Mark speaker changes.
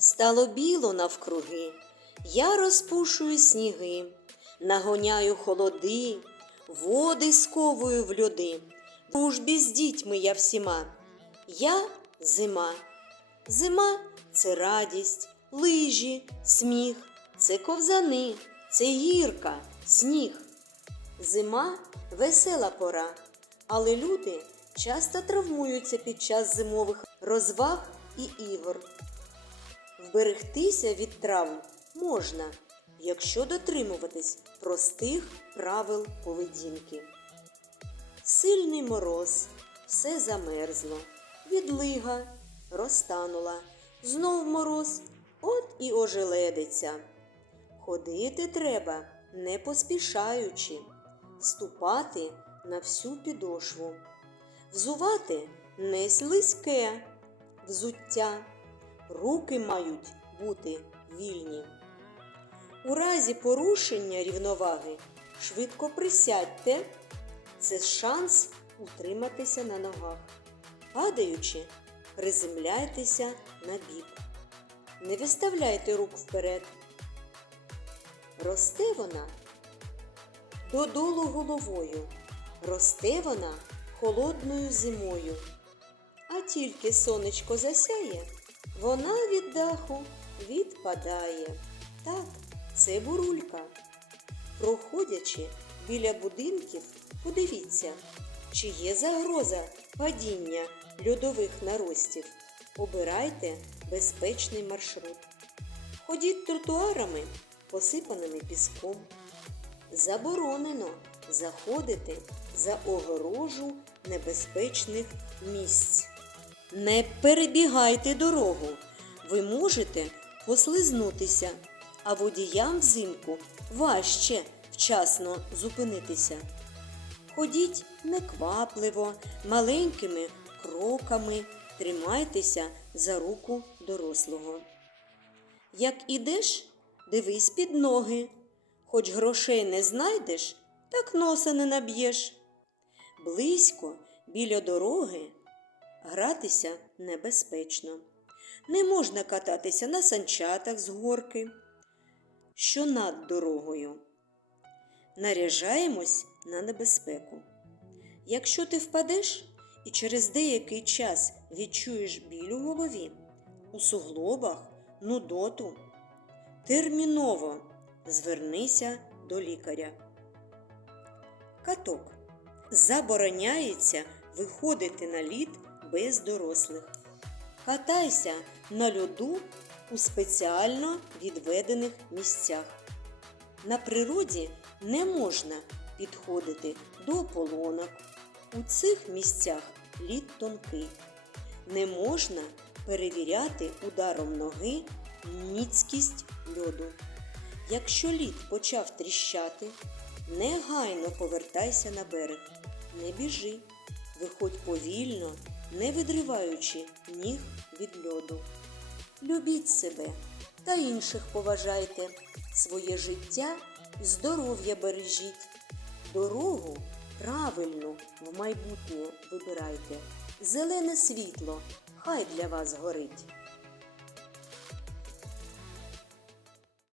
Speaker 1: Стало біло навкруги, я розпушую сніги, нагоняю холоди, води сковую в льоди. В Дружбі з дітьми я всіма. Я зима. Зима це радість, лижі, сміх, це ковзани, це гірка, сніг. Зима весела пора, але люди часто травмуються під час зимових розваг і ігор. Вберегтися від травм можна, якщо дотримуватись простих правил поведінки. Сильний мороз, все замерзло, відлига розтанула, знов мороз, от і ожеледиться. Ходити треба, не поспішаючи, ступати на всю підошву, взувати не слизьке взуття, руки мають бути вільні. У разі порушення рівноваги швидко присядьте. Це шанс утриматися на ногах. Падаючи, приземляйтеся на бік. Не виставляйте рук вперед. Росте вона додолу головою, росте вона холодною зимою. А тільки сонечко засяє, вона від даху відпадає. Так, це бурулька. Проходячи біля будинків, подивіться, чи є загроза падіння льодових наростів. Обирайте безпечний маршрут. Ходіть тротуарами, посипаними піском. Заборонено заходити за огорожу небезпечних місць. Не перебігайте дорогу. Ви можете послизнутися, а водіям взимку важче вчасно зупинитися. Ходіть неквапливо, маленькими кроками, тримайтеся за руку дорослого. Як ідеш, дивись під ноги. Хоч грошей не знайдеш, так носа не наб'єш. Близько біля дороги гратися небезпечно. Не можна кататися на санчатах з горки, що над дорогою. Наряжаємось на небезпеку. Якщо ти впадеш і через деякий час відчуєш біль у голові, у суглобах, нудоту, терміново звернися до лікаря. Каток. Забороняється виходити на лід без дорослих. Катайся на льоду у спеціально відведених місцях. На природі не можна підходити до полонок. У цих місцях лід тонкий. Не можна перевіряти ударом ноги міцкість льоду. Якщо лід почав тріщати, негайно повертайся на берег. Не біжи, виходь повільно, не відриваючи ніг від льоду. Любіть себе та інших поважайте, своє життя і здоров'я бережіть. Дорогу правильну в майбутнє вибирайте. Зелене світло хай для вас горить.